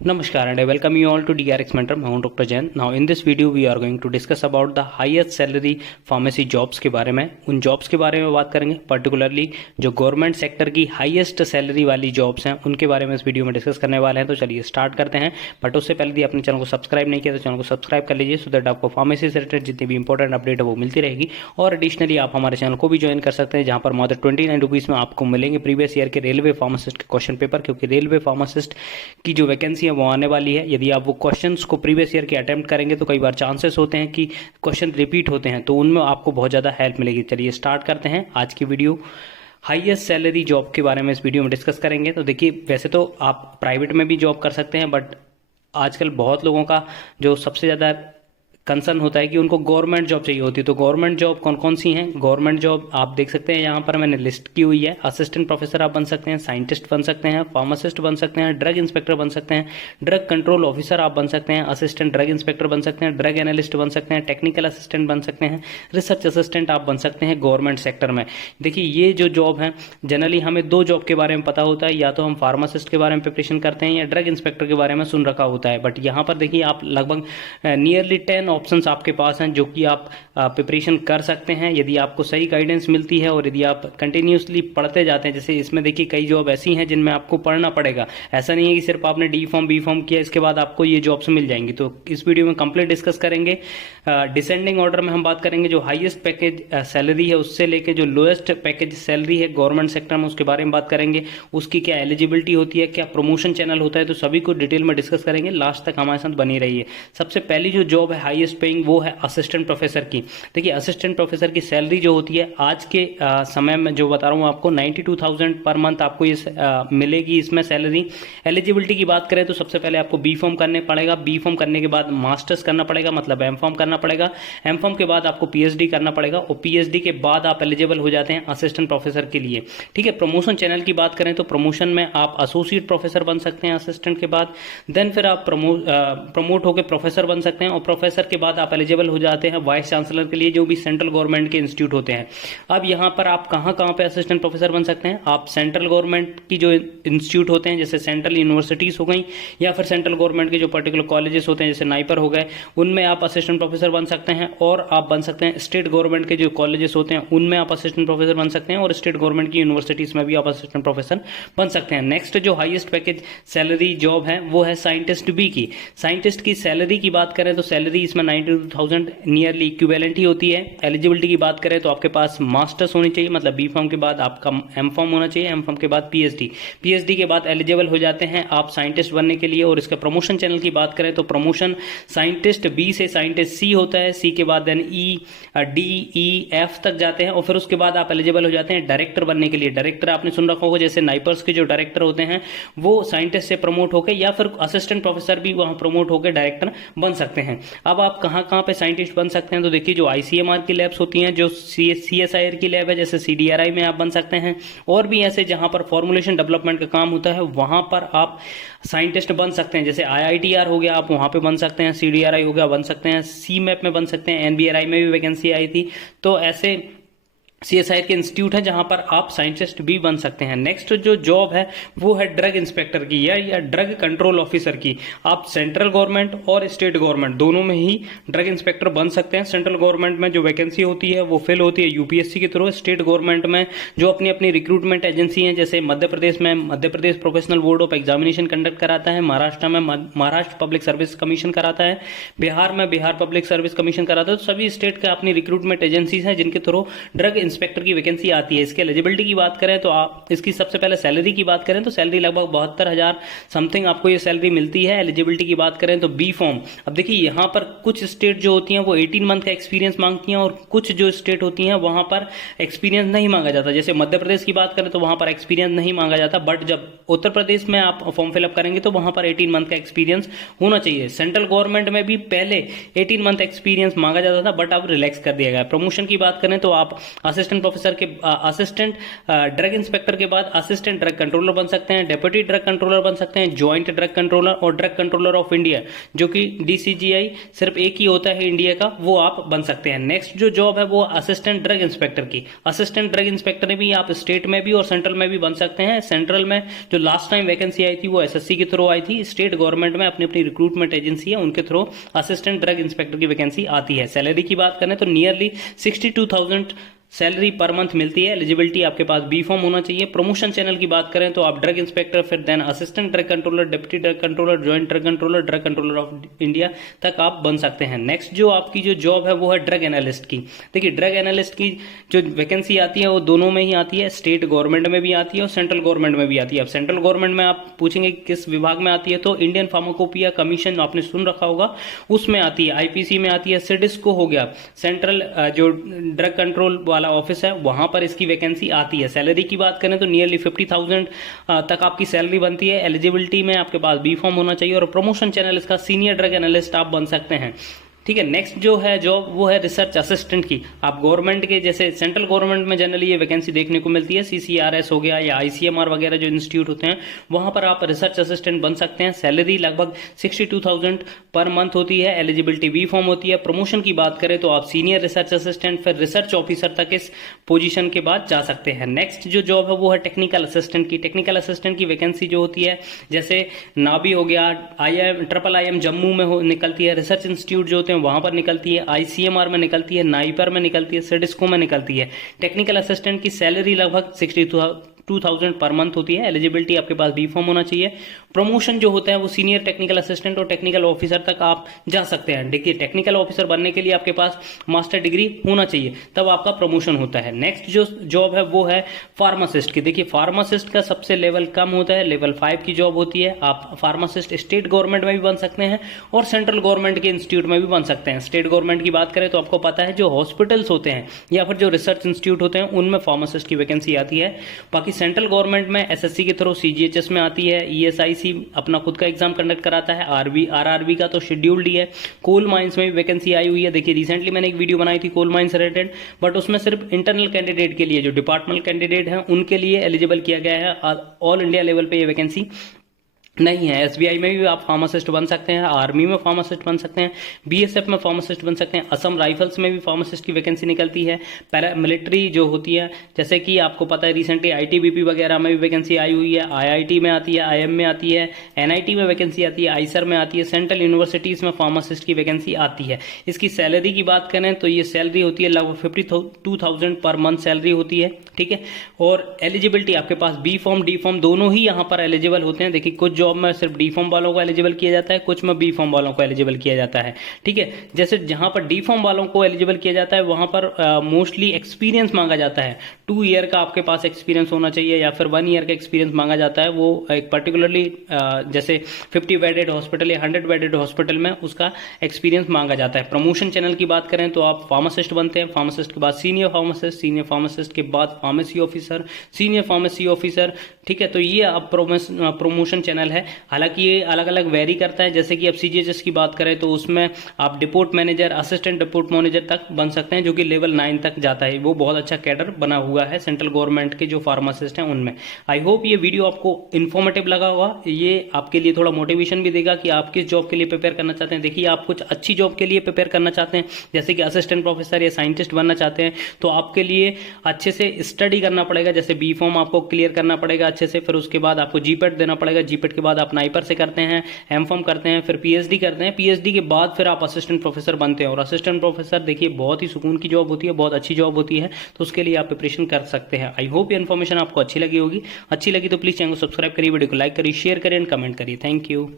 Namaskar and I welcome you all to DRX Mentor. मैं हूं doctor Jain. Now in this video we are going to discuss about the highest salary pharmacy jobs के बारे में. उन jobs के बारे में बात करेंगे, पर्टिकुलरली जो गवर्नमेंट सेक्टर की हाईएस्ट सैलरी वाली जॉब्स हैं उनके बारे में इस वीडियो में डिस्कस करने वाले हैं. तो चलिए स्टार्ट करते हैं. बट उससे पहले यदि आपने चैनल को सब्सक्राइब नहीं किया तो चैनल को सब्सक्राइब कर लीजिए, सो दैट आपको फार्मेसी से रिलेटेड जितनी भी इंपॉर्टेंट अपडेट है वो मिलती रहेगी. और एडिशनली आप हमारे चैनल को भी ज्वाइन कर सकते हैं, जहां पर मात्र 29 रुपीज़ में आपको मिलेंगे प्रीवियस ईयर के रेलवे फार्मासिस्ट के क्वेश्चन पेपर, क्योंकि रेलवे फार्मासिस्ट की जो वैकेंसी है वो आने वाली है. यदि आप वो क्वेश्चंस को प्रीवियस ईयर के अटेम्प्ट करेंगे तो कई बार चांसेस होते हैं कि क्वेश्चन रिपीट होते हैं, तो उनमें आपको बहुत ज़्यादा हेल्प मिलेगी. चलिए स्टार्ट करते हैं आज की वीडियो. हाईएस्ट सैलरी जॉब के बारे में इस वीडियो में डिस्कस करेंगे. तो देखिए, वैसे तो आप प्राइवेट में भी जॉब कर सकते हैं, बट आजकल बहुत लोगों का जो सबसे ज़्यादा कंसर्न होता है कि उनको गवर्नमेंट जॉब चाहिए होती है. तो गवर्नमेंट जॉब कौन कौन सी हैं? गवर्नमेंट जॉब आप देख सकते हैं, यहाँ पर मैंने लिस्ट की हुई है. असिस्टेंट प्रोफेसर आप बन सकते हैं, साइंटिस्ट बन सकते हैं, फार्मासिस्ट बन सकते हैं, ड्रग इंस्पेक्टर बन सकते हैं, ड्रग कंट्रोल ऑफिसर आप बन सकते हैं, असिस्टेंट ड्रग इंस्पेक्टर बन सकते हैं, ड्रग एनालिस्ट बन सकते हैं, टेक्निकल असिस्टेंट बन सकते हैं, रिसर्च असिस्टेंट आप बन सकते हैं गवर्नमेंट सेक्टर में. देखिए, ये जो जॉब है जनरली हमें दो जॉब के बारे में पता होता है, या तो हम फार्मासिस्ट के बारे में प्रिपरेशन करते हैं या ड्रग इंस्पेक्टर के बारे में सुन रखा होता है. बट यहाँ पर देखिए, आप लगभग नियरली 10 ऑप्शन आपके पास हैं जो कि आप प्रिपरेशन कर सकते हैं यदि आपको सही गाइडेंस मिलती है और यदि आप कंटिन्यूसली पढ़ते जाते हैं. जैसे इसमें देखिए, कई जॉब ऐसी हैं जिनमें आपको पढ़ना पड़ेगा. ऐसा नहीं है कि सिर्फ आपने डी फॉर्म बी फॉर्म किया इसके बाद आपको ये जॉब्स मिल जाएंगी. तो इस वीडियो में कंप्लीट डिस्कस करेंगे. डिसेंडिंग ऑर्डर में हम बात करेंगे जो हाईएस्ट पैकेज सैलरी है उससे लेके जो लोएस्ट पैकेज सैलरी है गवर्नमेंट सेक्टर में, उसके बारे में बात करेंगे. उसकी क्या एलिजिबिलिटी होती है, क्या प्रमोशन चैनल होता है, तो सभी को डिटेल में डिस्कस करेंगे. लास्ट तक हमारे साथ बनी रहिए. सबसे पहली जो जॉब है हाईएस्ट पेइंग, वो है असिस्टेंट प्रोफेसर की. देखिए, असिस्टेंट प्रोफेसर की सैलरी जो होती है आज के समय में जो बता रहा हूँ आपको, 92,000 पर मंथ आपको ये मिलेगी इसमें सैलरी. एलिजिबिलिटी की बात करें तो सबसे पहले आपको बी फॉर्म करने पड़ेगा. बी फॉर्म करने के बाद मास्टर्स करना पड़ेगा, मतलब एम फॉर्म करना पड़ेगा. एम फॉर्म के बाद आपको पीएचडी करना पड़ेगा और पीएचडी के बाद आप एलिजिबल हो जाते हैं असिस्टेंट प्रोफेसर के लिए. ठीक है. प्रमोशन चैनल की बात करें तो प्रमोशन में आप एसोसिएट प्रोफेसर बन सकते हैं असिस्टेंट के बाद. देन फिर आप प्रमोट होकर प्रोफेसर बन सकते हैं और प्रोफेसर के बाद आप एलिजिबल हो जाते हैं वाइस चांसलर के लिए, जो भी सेंट्रल गवर्नमेंट के इंस्टीट्यूट होते हैं. अब यहाँ पर आप कहाँ कहाँ पे असिस्टेंट प्रोफेसर बन सकते हैं? आप सेंट्रल गवर्नमेंट की जो इंस्टीट्यूट होते हैं, जैसे सेंट्रल यूनिवर्सिटीज हो गई, या फिर सेंट्रल गवर्नमेंट के जो पर्टिकुलर कॉलेजेस होते हैं जैसे नाइपर हो गए, उनमें आप असिस्टेंट प्रोफेसर बन सकते हैं. और आप बन सकते हैं स्टेट गवर्नमेंट के जो कॉलेजेस होते हैं उनमें आप असिस्टेंट प्रोफेसर बन सकते हैं, और स्टेट गवर्नमेंट की यूनिवर्सिटीज में भी आप असिस्टेंट प्रोफेसर बन सकते हैं. नेक्स्ट जो हाईएस्ट पैकेज सैलरी जॉब है वो है साइंटिस्ट बी की. साइंटिस्ट की सैलरी की बात करें तो सैलरी इसमें 92,000 नियरली इक्विवेलेंट ही होती है. एलिजिबिलिटी की बात करें तो आपके पास मास्टर्स होनी चाहिए, मतलब बी फॉर्म के बाद आपका एम फॉर्म होना चाहिए, एम फॉर्म के बाद पीएचडी. पीएचडी के बाद एलिजिबल हो जाते हैं आप साइंटिस्ट बनने के लिए. और इसके प्रमोशन चैनल की बात करें तो प्रमोशन साइंटिस्ट बी से साइंटिस्ट सी होता है, सी के बाद देन ई, डी, ई, एफ तक जाते हैं और फिर उसके बाद आप एलिजिबल हो जाते हैं डायरेक्टर बनने के लिए. डायरेक्टर आपने सुन रखा होगा, जैसे नाइपर्स के जो डायरेक्टर होते हैं वो साइंटिस्ट से प्रमोट होकर या फिर असिस्टेंट प्रोफेसर भी वहां प्रमोट होकर डायरेक्टर बन सकते हैं. अब आप कहां कहां पे साइंटिस्ट बन सकते हैं? तो देखिए, जो आईसीएमआर की लैब्स होती हैं, जो सीएसआईआर की लैब है, जैसे सीडीआरआई में आप बन सकते हैं. और भी ऐसे जहां पर फॉर्मुलेशन डेवलपमेंट का काम होता है वहां पर आप साइंटिस्ट बन सकते हैं. जैसे आईआईटीआर हो गया, आप वहां पे बन सकते हैं. सीडीआरआई हो गया, बन सकते हैं. सी मैप में बन सकते हैं. एनबीआरआई में भी वैकेंसी आई थी. तो ऐसे सीएसआई के इंस्टीट्यूट है जहां पर आप साइंटिस्ट भी बन सकते हैं. नेक्स्ट जो जॉब है वो है ड्रग इंस्पेक्टर की या ड्रग कंट्रोल ऑफिसर की. आप सेंट्रल गवर्नमेंट और स्टेट गवर्नमेंट दोनों में ही ड्रग इंस्पेक्टर बन सकते हैं. सेंट्रल गवर्नमेंट में जो वैकेंसी होती है वो फिल होती है यूपीएससी के थ्रू. स्टेट गवर्नमेंट में जो अपनी अपनी रिक्रूटमेंट एजेंसी है, जैसे मध्य प्रदेश में Madhya Pradesh professional board of examination conduct कराता है, महाराष्ट्र में महाराष्ट्र पब्लिक सर्विस कमीशन कराता है, बिहार में बिहार पब्लिक सर्विस कमीशन कराता है. तो सभी स्टेट के अपनी रिक्रूटमेंट एजेंसीज हैं जिनके थ्रू ड्रग इंस्पेक्टर की वैकेंसी आती है. इसके एलिजिबिलिटी की बात करें तो आप इसकी सबसे पहले सैलरी की बात करें तो सैलरी लगभग 72,000 समथिंग आपको ये सैलरी मिलती है. एलिजिबिलिटी की बात करें तो बी फॉर्म. अब देखिए, यहां पर कुछ स्टेट जो होती हैं वो 18 मंथ का एक्सपीरियंस मांगती हैं और कुछ जो स्टेट होती हैं वहां पर एक्सपीरियंस नहीं मांगा जाता. जैसे मध्य प्रदेश की बात करें तो वहां पर एक्सपीरियंस नहीं मांगा जाता, बट जब उत्तर प्रदेश में आप फॉर्म फिलअप करेंगे तो वहां पर 18 मंथ का एक्सपीरियंस होना चाहिए. सेंट्रल गवर्नमेंट में भी पहले 18 मंथ एक्सपीरियंस मांगा जाता था, बट अब रिलैक्स कर दिया गया. प्रमोशन की बात करें तो आप असिस्टेंट प्रोफेसर के असिस्टेंट ड्रग इंस्पेक्टर के बाद असिस्टेंट ड्रग कंट्रोलर बन सकते हैं, डेप्यूटी ड्रग कंट्रोलर बन सकते हैं, ज्वाइंट ड्रग कंट्रोलर और ड्रग कंट्रोलर ऑफ इंडिया, जो कि DCGI सिर्फ एक ही होता है इंडिया का, वो आप बन सकते हैं। नेक्स्ट जो जॉब है वो असिस्टेंट ड्रग इंस्पेक्टर की। असिस्टेंट ड्रग इंस्पेक्टर भी आप स्टेट में भी और सेंट्रल में भी बन सकते हैं। सेंट्रल में जो लास्ट टाइम वैकेंसी आई थी वो SSC के थ्रू आई थी। स्टेट गवर्नमेंट में अपनी अपनी रिक्रूटमेंट एजेंसी है, उनके थ्रू असिस्टेंट ड्रग इंस्पेक्टर की वैकेंसी आती है। सैलरी की बात करें तो नियरली 62,000 सैलरी पर मंथ मिलती है। एलिजिबिलिटी आपके पास बी फॉर्म होना चाहिए। प्रमोशन चैनल की बात करें तो आप ड्रग इंस्पेक्टर, फिर then assistant drug controller, deputy drug controller, joint drug controller of India तक आप बन सकते हैं। नेक्स्ट जो आपकी जो जॉब है वो है ड्रग एनालिस्ट की। देखिए ड्रग एनालिस्ट की जो वैकेंसी आती है वो दोनों में ही आती है, स्टेट गवर्नमेंट में भी आती है और सेंट्रल गवर्नमेंट में भी आती है। अब सेंट्रल गवर्नमेंट में आप पूछेंगे किस विभाग में आती है, तो इंडियन फार्माकोपिया कमीशन आपने सुन रखा होगा, उसमें आती है। IPC में आती है, सिडिस्को हो गया, सेंट्रल जो ड्रग कंट्रोल वाला ऑफिस है वहां पर इसकी वैकेंसी आती है। सैलरी की बात करें तो नियरली 50,000 तक आपकी सैलरी बनती है। एलिजिबिलिटी में आपके पास बी फॉर्म होना चाहिए और प्रमोशन चैनल इसका सीनियर ड्रग एनालिस्ट आप बन सकते हैं। ठीक है। नेक्स्ट जो है जॉब वो है रिसर्च असिस्टेंट की। आप गवर्नमेंट के जैसे सेंट्रल गवर्नमेंट में जनरली ये वैकेंसी देखने को मिलती है, CCRS हो गया या ICMR वगैरह जो इंस्टीट्यूट होते हैं वहां पर आप रिसर्च असिस्टेंट बन सकते हैं। सैलरी लगभग 62,000 पर मंथ होती है। एलिजिबिलिटी बी फॉर्म होती है। प्रमोशन की बात करें तो आप सीनियर रिसर्च असिस्टेंट फिर रिसर्च ऑफिसर तक इस पोजीशन के बाद जा सकते हैं। नेक्स्ट जो जॉब है वो है टेक्निकल असिस्टेंट की। टेक्निकल असिस्टेंट की वैकेंसी जो होती है जैसे नाबी हो गया, IIM जम्मू में निकलती है, रिसर्च इंस्टीट्यूट जो होते हैं वहां पर निकलती है, ICMR में निकलती है, नाइपर में निकलती है, सिडिस्को में निकलती है। टेक्निकल असिस्टेंट की सैलरी लगभग 62,000 पर मंथ होती है। एलिजिबिलिटी आपके पास बी फॉर्म होना चाहिए। प्रमोशन जो होता है वो सीनियर टेक्निकल असिस्टेंट और टेक्निकल ऑफिसर तक आप जा सकते हैं। देखिए टेक्निकल ऑफिसर बनने के लिए आपके पास मास्टर डिग्री होना चाहिए, तब आपका प्रमोशन होता है। नेक्स्ट जो जॉब है वो है फार्मासिस्ट की। देखिए फार्मासिस्ट का सबसे लेवल कम होता है, लेवल 5 की जॉब होती है। आप फार्मासिस्ट स्टेट गवर्नमेंट में भी बन सकते हैं और सेंट्रल गवर्नमेंट के इंस्टीट्यूट में भी बन सकते हैं। स्टेट गवर्नमेंट की बात करें तो आपको पता है जो हॉस्पिटल्स होते हैं या फिर जो रिसर्च इंस्टीट्यूट होते हैं उनमें फार्मासिस्ट की वैकेंसी आती है। बाकी सेंट्रल गवर्नमेंट में SSC के थ्रू CGHS में आती है। ESIC अपना खुद का एग्जाम कंडक्ट कराता है। RRB का तो शेड्यूल्ड ही है। कोल माइंस में भी वैकेंसी आई हुई है। देखिए रिसेंटली मैंने एक वीडियो बनाई थी कोल माइंस रिलेटेड, बट उसमें सिर्फ इंटरनल कैंडिडेट के लिए, जो डिपार्टमेंट कैंडिडेट हैं उनके लिए एलिजिबल किया गया है। ऑल इंडिया लेवल पे ये वैकेंसी नहीं है। SBI में भी आप फार्मासिस्ट बन सकते हैं, आर्मी में फार्मासिस्ट बन सकते हैं, BSF में फार्मासिस्ट बन सकते हैं, असम राइफल्स में भी फार्मासिस्ट की वैकेंसी निकलती है। पैरा मिलिट्री जो होती है, जैसे कि आपको पता है रिसेंटली ITBP वगैरह में भी वैकेंसी आई हुई है। IIT में आती है, IM में आती है, NIT में वैकेंसी आती है, ISER में आती है, सेंट्रल यूनिवर्सिटीज में फार्मासिस्ट की वैकेंसी आती है। इसकी सैलरी की बात करें तो ये सैलरी होती है लगभग 52,000 पर मंथ सैलरी होती है। ठीक है। और एलिजिबिलिटी आपके पास बी फॉर्म डी फॉर्म दोनों ही यहाँ पर एलिजिबल होते हैं। देखिए कुछ जॉब में सिर्फ डी फॉर्म वालों को एलिजिबल किया जाता है, कुछ में बी फॉर्म वालों को एलिजिबल किया जाता है। ठीक है। जैसे जहां पर डी फॉर्म वालों को एलिजिबल किया जाता है वहां पर मोस्टली एक्सपीरियंस मांगा जाता है। 2 ईयर का आपके पास एक्सपीरियंस होना चाहिए या फिर 1 ईयर का एक्सपीरियंस मांगा जाता है। वो एक पर्टिकुलरली जैसे 50 बेडेड हॉस्पिटल या 100 बेडेड हॉस्पिटल में उसका एक्सपीरियंस मांगा जाता है। प्रमोशन चैनल की बात करें तो आप फार्मासिस्ट बनते हैं, फार्मासिस्ट के बाद सीनियर फार्मासिस्ट, सीनियर फार्मासिस्ट के बाद pharmacy officer, senior pharmacy officer. ठीक है। तो ये अब प्रमोशन चैनल है। हालांकि ये अलग अलग वेरी करता है। जैसे कि अब CGHS की बात करें तो उसमें आप deport manager, assistant deport manager तक बन सकते हैं, जो कि लेवल 9 तक जाता है। वो बहुत अच्छा कैडर बना हुआ है सेंट्रल गवर्नमेंट के जो फार्मासिस्ट हैं उनमें। आई होप ये वीडियो आपको इन्फॉर्मेटिव लगा होगा। ये आपके लिए थोड़ा मोटिवेशन भी देगा कि आप किस जॉब के लिए प्रिपेयर करना चाहते हैं। देखिए आप कुछ अच्छी जॉब के लिए प्रिपेयर करना चाहते हैं, जैसे कि असिस्टेंट प्रोफेसर या साइंटिस्ट बनना चाहते हैं, तो आपके लिए अच्छे से स्टडी करना पड़ेगा। जैसे बी फॉर्म आपको क्लियर करना पड़ेगा अच्छे से, फिर उसके बाद आपको GPET देना पड़ेगा। GPET के बाद आप नाइपर से करते हैं, M.Pharm करते हैं, फिर PhD करते हैं। PhD के बाद फिर आप असिस्टेंट प्रोफेसर बनते हैं। और असिस्टेंट प्रोफेसर देखिए बहुत ही सुकून की जॉब होती है, बहुत अच्छी जॉब होती है, तो उसके लिए आप प्रिपरेशन कर सकते हैं। आई होप ये इन्फॉर्मेशन आपको अच्छी लगी होगी। अच्छी लगी तो प्लीज चैनल को सब्सक्राइब करिए, वीडियो को लाइक करिए, शेयर करिए एंड कमेंट करिए। Thank you.